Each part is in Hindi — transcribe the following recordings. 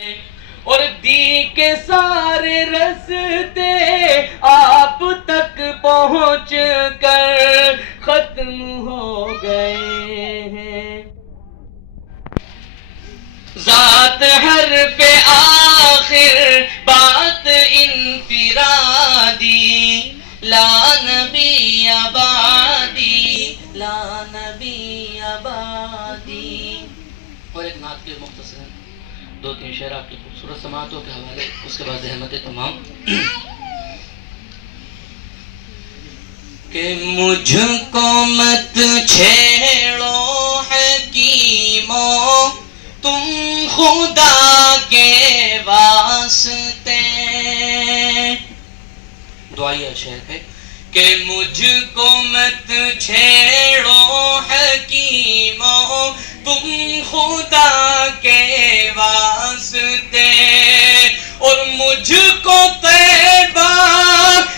और दी के सारे रस्ते आप तक पहुंच कर खत्म हो गए हैं। जात हर पे आखिर बात इनफिरादी, ला नबी आबादी, ला नबी आबादी। और एक नात के मुख्तसर 2-3 शेर आपके खूबसूरत समातों के हवाले, उसके बाद रहमत तमाम। कि मुझको मत छेड़ो हकीमों तुम खुदा के वास्ते। दुआया शेर है कि मुझको मत छेड़ो हकीमों तुम खुदा के वास्ते, और मुझको तैबा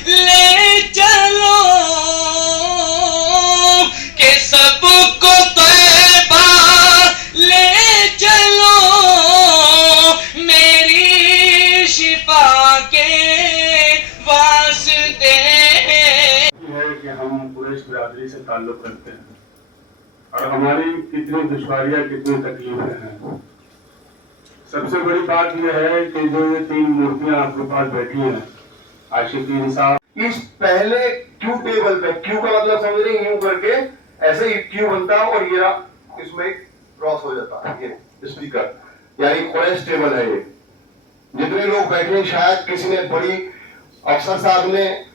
ले चलो कि सबको तैबा ले चलो मेरी शिफा के वास्ते। है कि हम कुरैश बिरादरी से ताल्लुक रखते हैं और हमारी कितनी दुश्वारियां कितनी तकलीफें हैं। सबसे बड़ी बात यह है कि जो ये 3 मूर्तियां आपके पास बैठी हैं, आशिकीन साहब, इस पहले क्यू टेबल पे, क्यू का मतलब समझ रहे हैं, यूं करके ऐसे ही क्यू बनता है और ये इसमें क्रॉस हो जाता है ये स्पीकर, यानी कुरैश टेबल है ये। जितने लोग बैठे हैं शायद किसी ने बड़ी अफसर साहब ने,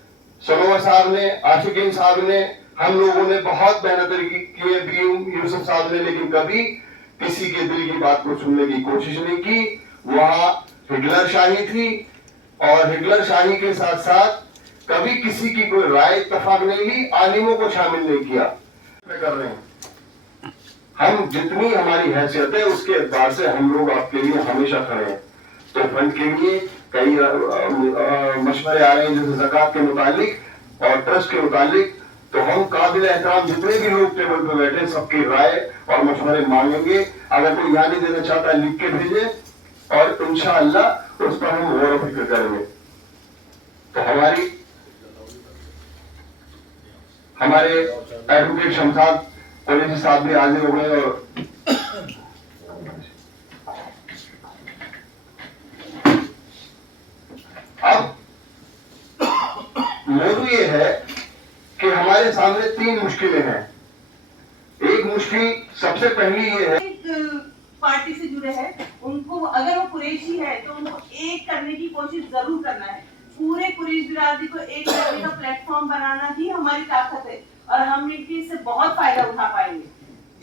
सनोवर साहब ने, आशिकीन साहब ने, हम लोगों ने बहुत मेहनत की है, भी यूसुफ साहब ने, लेकिन कभी किसी के दिल की बात को सुनने की कोशिश नहीं की। वहां हिटलर शाही थी और हिटलर शाही के साथ साथ कभी किसी की कोई राय इत्तेफाक नहीं ली, आलिमों को शामिल नहीं किया। कर रहे हैं हम जितनी हमारी हैसियत है उसके एतबार से हम लोग आपके लिए हमेशा खड़े हैं। तो फंड के लिए कई मशवरे आ रहे हैं जैसे ज़कात के मुतालिक और ट्रस्ट के मुतालिक, तो हम काबिल एहतराम जितने भी लोग टेबल पे बैठे सबकी राय और मशवरे मांगेंगे। अगर कोई यहाँ नहीं देना चाहता लिख के भेजे और इंशाअल्लाह उस पर हम गौर व फिक्र करेंगे। तो हमारे एडवोकेट शमशाद कुरैशी साहब भी हाजिर हो गए और अब मौजूद ये है कि हमारे सामने 3 मुश्किलें हैं। एक मुश्किल सबसे पहली ये है, पार्टी से जुड़े हैं उनको, अगर वो कुरैशी है तो उनको एक करने की कोशिश जरूर करना है। पूरे कुरैश बिरादरी को एक करने का प्लेटफॉर्म बनाना ही हमारी ताकत है और हम इससे बहुत फायदा उठा पाएंगे।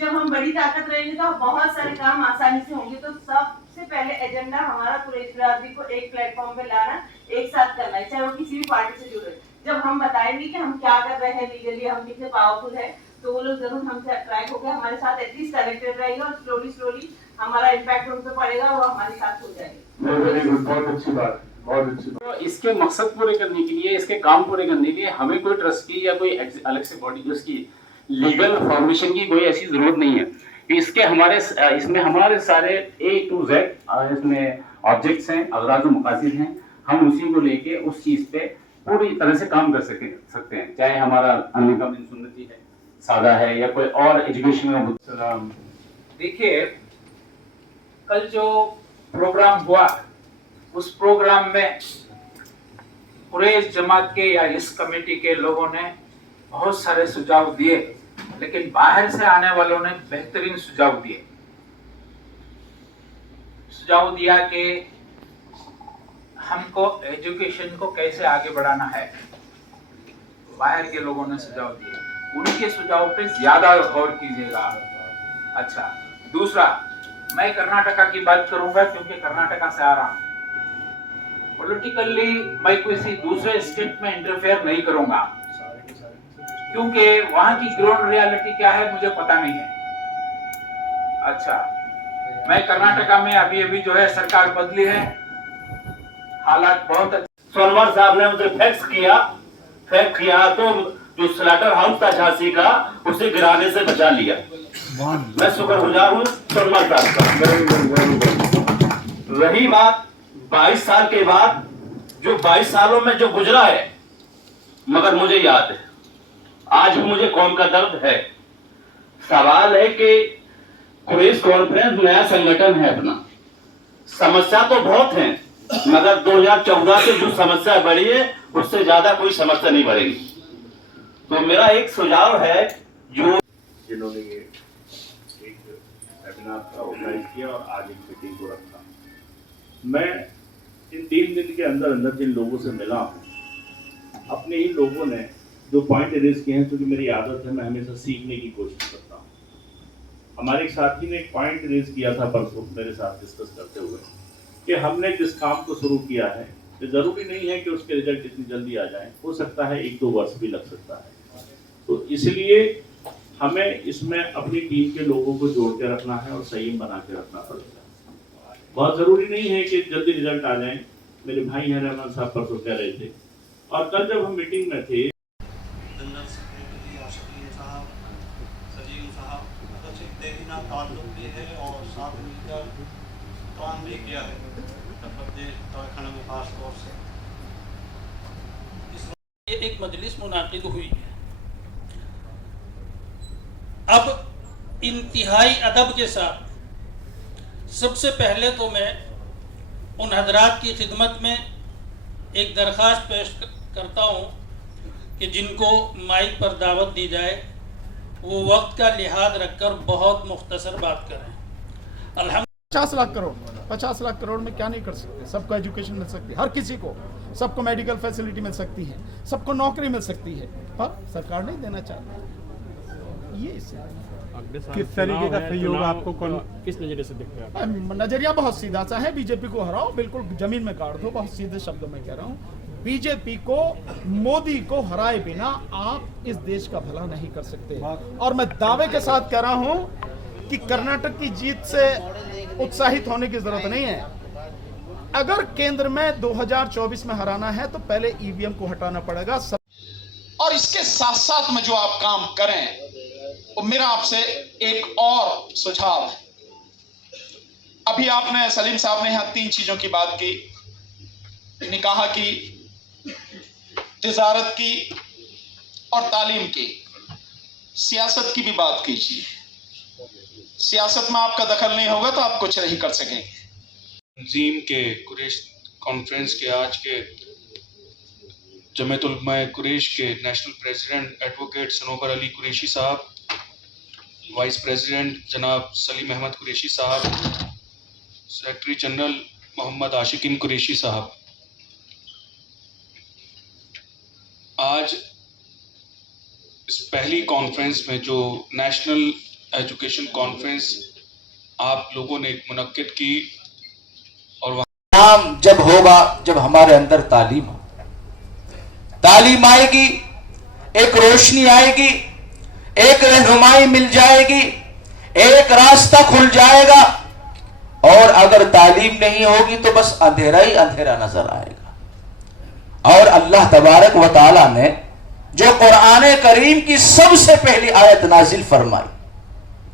जब हम बड़ी ताकत रहेंगे तो बहुत सारे काम आसानी से होंगे। तो सबसे पहले एजेंडा हमारा कुरैश बिरादरी को एक प्लेटफॉर्म पे लाना, एक साथ करना है, चाहे वो किसी भी पार्टी से जुड़े। जब हम बताएंगे कि हम क्या कर रहे हैं लीगली, हम कितने पावरफुल है, तो वो लोग जरूर हमसे अट्रैक्ट होकर हमारे साथ एटलीस्ट कनेक्टेड रहेंगे और स्लोली हमारा इम्पैक्ट उन पे पड़ेगा, वो हमारे साथ हो जाएगा। बहुत अच्छी बात, बहुत अच्छी बात। तो इसके मकसद पूरे करने के लिए, इसके काम पूरे करने के लिए हमें कोई ट्रस्ट की या कोई अलग से बॉडी, उसकी लीगल फॉर्मेशन की कोई ऐसी जरूरत नहीं है। इसके इसमें हमारे सारे A to Z इसमें ऑब्जेक्ट्स हैं, अगराज़ व मकासिद हैं। हम उसी को लेके उस चीज पे पूरी तरह से काम कर सकते हैं, चाहे हमारा अनिका बिन सुन्नती है, सादा है, या कोई और एजुकेशन में। सलाम। देखिए, कल जो प्रोग्राम हुआ उस प्रोग्राम में कुरैश जमात के या इस कमेटी के लोगों ने बहुत सारे सुझाव दिए, लेकिन बाहर से आने वालों ने बेहतरीन सुझाव दिए। सुझाव दिया कि हमको एजुकेशन को कैसे आगे बढ़ाना है। बाहर के लोगों ने सुझाव दिए, उनके सुझाव पे ज्यादा गौर कीजिएगा। अच्छा, दूसरा, मैं कर्नाटका की बात करूंगा क्योंकि कर्नाटका से आ रहा हूं। पॉलिटिकली मैं किसी दूसरे स्टेट में इंटरफेयर नहीं करूंगा क्योंकि वहां की ग्राउंड रियलिटी क्या है मुझे पता नहीं है। अच्छा, मैं कर्नाटका में अभी जो है सरकार बदली है, हालात बहुत अच्छे। सोनवार साहब ने मुझे फैक्स किया तो जो स्लैटर हाउस था झांसी का, उसे गिराने से बचा लिया। मैं शुक्रगुजार हूँ सोनवार साहब का। रही बात 22 साल के बाद, जो 22 सालों में जो गुजरा है, मगर मुझे याद है, आज भी मुझे कौम का दर्द है। सवाल है कि कुरैश कॉन्फ्रेंस नया संगठन है अपना, समस्या तो बहुत है, मगर 2014 से जो समस्या बढ़ी है उससे ज्यादा कोई समस्या नहीं बढ़ेगी। तो मेरा एक सुझाव है, जो जिन्होंने ये एक वेबिनार का ऑर्गेनाइज किया और आज एक मीटिंग को रखा। मैं इन 3 दिन के अंदर अंदर जिन लोगों से मिला हूँ, अपने ही लोगों ने जो पॉइंट रेज किए हैं, क्योंकि मेरी आदत है मैं हमेशा सीखने की कोशिश करता हूँ। हमारे एक साथी ने एक पॉइंट रेज किया था परसों मेरे साथ डिस्कस करते हुए कि हमने जिस काम को शुरू किया है, ये जरूरी नहीं है कि उसके रिजल्ट इतनी जल्दी आ जाए, हो सकता है 1-2 वर्ष भी लग सकता है। तो इसलिए हमें इसमें अपनी टीम के लोगों को जोड़ के रखना है और संयम बना के रखना पड़ेगा। बहुत जरूरी नहीं है कि जल्दी रिजल्ट आ जाए। मेरे भाई हैं रहमान साहब परसों कह रहे थे, और कल जब हम मीटिंग में थे, जनरल सेक्रेटरी आशकीय साहब, सजीव साहब, अच्छे देखना ताल्लुक भी है और साथ मिलकर काम भी किया है उत्तर प्रदेश उत्तराखंड में खास तौर से। ये एक मजलिस मुनाकिद हुई है। अब इंतहाई अदब के साथ सबसे पहले तो मैं उन हजरात की खिदमत में एक दरख्वास्त पेश करता हूँ कि जिनको माइक पर दावत दी जाए वो वक्त का लिहाज रखकर बहुत मुख्तसर बात करें। अल्हम्दुलिल्लाह 50 लाख करोड़ में क्या नहीं कर सकते। सबको एजुकेशन मिल सकती है, हर किसी को, सबको मेडिकल फैसिलिटी मिल सकती है, सबको नौकरी मिल सकती है, पर सरकार नहीं देना चाहती। ये किस तरीके का सहयोग आपको किस नजरिए से दिखता है? नजरिया बहुत सीधा सा है, बीजेपी को हराओ, बिल्कुल जमीन में गाड़ दो। बहुत सीधे शब्दों में कह रहा हूँ, बीजेपी को, मोदी को हराए बिना आप इस देश का भला नहीं कर सकते। और मैं दावे के साथ कह रहा हूं कि कर्नाटक की जीत से उत्साहित होने की जरूरत नहीं है। अगर केंद्र में 2024 में हराना है तो पहले ईवीएम को हटाना पड़ेगा। और इसके साथ साथ में जो आप काम करें, तो मेरा आपसे एक और सुझाव है। अभी आपने, सलीम साहब ने यहां 3 चीजों की बात की, निकाह की, तिजारत की और तालीम की। सियासत की भी बात कीजिए। सियासत में आपका दखल नहीं होगा तो आप कुछ नहीं कर सकेंगे। तंजीम के कुरैश कॉन्फ्रेंस के आज के जमीयत उलमा कुरैश के national president advocate Sanobar Ali Qureshi साहब, वाइस प्रेसिडेंट जनाब सलीम अहमद कुरैशी साहब, सेक्रेटरी जनरल मोहम्मद आशिकिन कुरैशी साहब, आज इस पहली कॉन्फ्रेंस में जो नेशनल एजुकेशन कॉन्फ्रेंस आप लोगों ने मुनक्किद की, और वहां जब होगा जब हमारे अंदर तालीम आएगी, एक रोशनी आएगी, एक रहनुमाई मिल जाएगी, एक रास्ता खुल जाएगा। और अगर तालीम नहीं होगी तो बस अंधेरा ही अंधेरा नजर आएगा। और अल्लाह तबारक व तआला ने जो कुरान करीम की सबसे पहली आयत नाजिल फरमाई,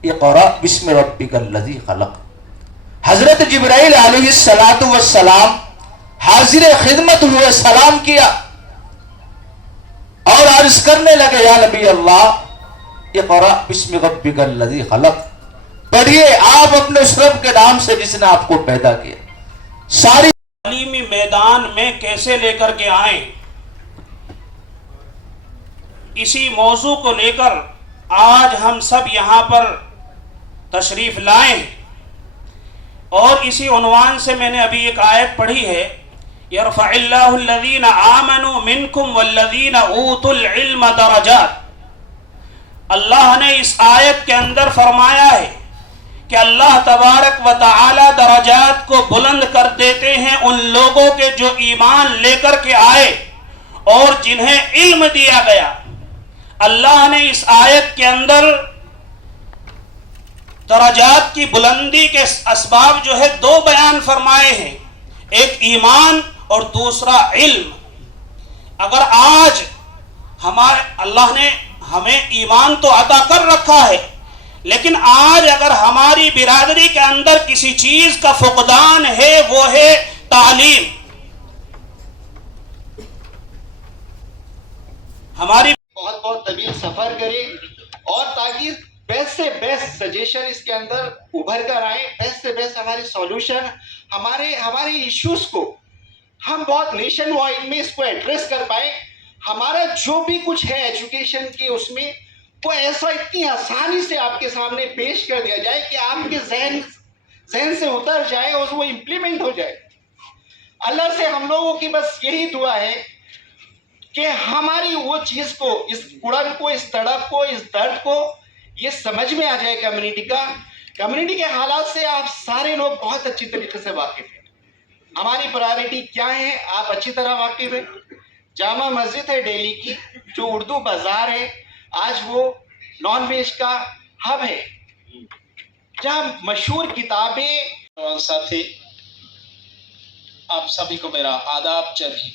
इक़रा बिस्मि रब्बिकल लज़ी खलक़, हजरत जिब्राइल अलैहिस्सलातु वस्सलाम हाजिर खिदमत हुए, सलाम किया और अर्ज करने लगे, या नबी अल्लाह इक़रा बिस्मि रब्बिकल लज़ी खलक़, पढ़िए आप अपने उस रब के नाम से जिसने आपको पैदा किया। सारी तालीमी मैदान में कैसे लेकर के आए, इसी मौजू को लेकर आज हम सब यहाँ पर तशरीफ लाए हैं। और इसी उन्वान से मैंने अभी एक आयत पढ़ी है, यरफ़इल्लाहु अल्लज़ीना आमनू मिनकुम वल्लज़ीना ऊतुल इल्म दरजात। अल्लाह ने इस आयत के अंदर फरमाया है कि अल्लाह तबारक व तआला दरजात को बुलंद कर देते हैं उन लोगों के जो ईमान लेकर के आए और जिन्हें इल्म दिया गया। अल्लाह ने इस आयत के अंदर दरजात की बुलंदी के असबाब जो है 2 बयान फरमाए हैं, एक ईमान और दूसरा इल्म। अगर आज हमारे अल्लाह ने हमें ईमान तो अता कर रखा है, लेकिन आज अगर हमारी बिरादरी के अंदर किसी चीज का फुकदान है वो है तालीम। हमारी बहुत बहुत तवील सफर करें और ताकि बेस्ट से बेस्ट सजेशन इसके अंदर उभर कर आए, बेस्ट से बेस्ट हमारे सॉल्यूशन, हमारे इश्यूज को हम बहुत नेशन वाइड में इसको एड्रेस कर पाए। हमारा जो भी कुछ है एजुकेशन के उसमें वो ऐसा इतनी आसानी से आपके सामने पेश कर दिया जाए कि आपके जहन से उतर जाए और वो इम्प्लीमेंट हो जाए। अल्लाह से हम लोगों की बस यही दुआ है कि हमारी वो चीज को, इस उड़न को, इस तड़प को, इस दर्द को ये समझ में आ जाए कम्युनिटी के हालात से आप सारे लोग बहुत अच्छी तरीके से वाकिफ हैं। हमारी प्रायोरिटी क्या है आप अच्छी तरह वाकिफ हैं। जामा मस्जिद है दिल्ली की, जो उर्दू बाजार है, आज वो नॉन वेज का हब है, जहाँ मशहूर किताबें। साथी, आप सभी को मेरा आदाब। जय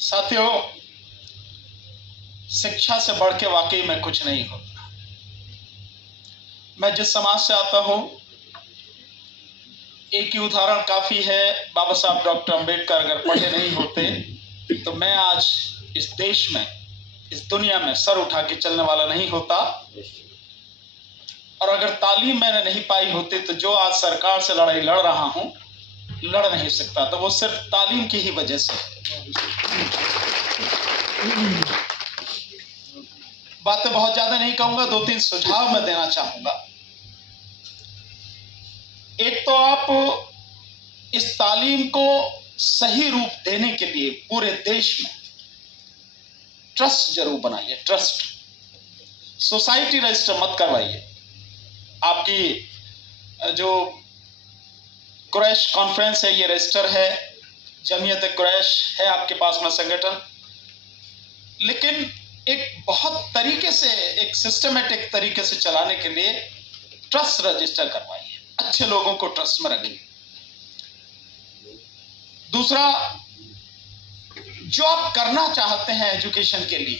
साथियों, शिक्षा से बढ़ के वाकई में कुछ नहीं होता। मैं जिस समाज से आता हूं, एक ही उदाहरण काफी है। बाबा साहब डॉक्टर अंबेडकर अगर पढ़े नहीं होते तो मैं आज इस देश में, इस दुनिया में सर उठा के चलने वाला नहीं होता। और अगर तालीम मैंने नहीं पाई होती तो जो आज सरकार से लड़ाई लड़ रहा हूं, लड़ नहीं सकता। तो वो सिर्फ तालीम की ही वजह से। बातें बहुत ज्यादा नहीं कहूंगा, 2-3 सुझाव मैं देना चाहूंगा। एक तो आप इस तालीम को सही रूप देने के लिए पूरे देश में ट्रस्ट जरूर बनाइए। ट्रस्ट, सोसाइटी रजिस्टर मत करवाइए। आपकी जो कुरैश कॉन्फ्रेंस है, ये रजिस्टर है, जमीयत कुरैश है आपके पास में संगठन, लेकिन एक बहुत तरीके से, एक सिस्टमेटिक तरीके से चलाने के लिए ट्रस्ट रजिस्टर करवाइए। अच्छे लोगों को ट्रस्ट में रखिए। दूसरा, जो आप करना चाहते हैं एजुकेशन के लिए,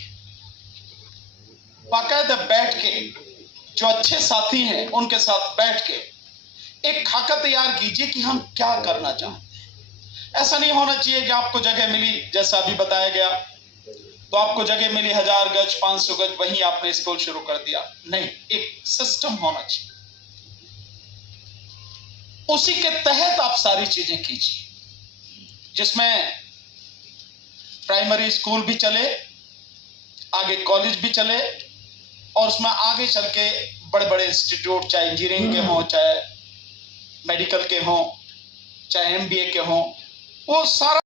बाकायदा बैठ के, जो अच्छे साथी हैं उनके साथ बैठ के एक खाका तैयार कीजिए कि हम क्या करना चाहते हैं। ऐसा नहीं होना चाहिए कि आपको जगह मिली, जैसा अभी बताया गया, तो आपको जगह मिली 1000 गज, 500 गज, वहीं आपने स्कूल शुरू कर दिया। नहीं, एक सिस्टम होना चाहिए, उसी के तहत आप सारी चीजें कीजिए, जिसमें प्राइमरी स्कूल भी चले, आगे कॉलेज भी चले, और उसमें आगे चल के बड़े बड़े इंस्टीट्यूट, चाहे इंजीनियरिंग के हों, चाहे मेडिकल के हों, चाहे MBA के हों, वो सारा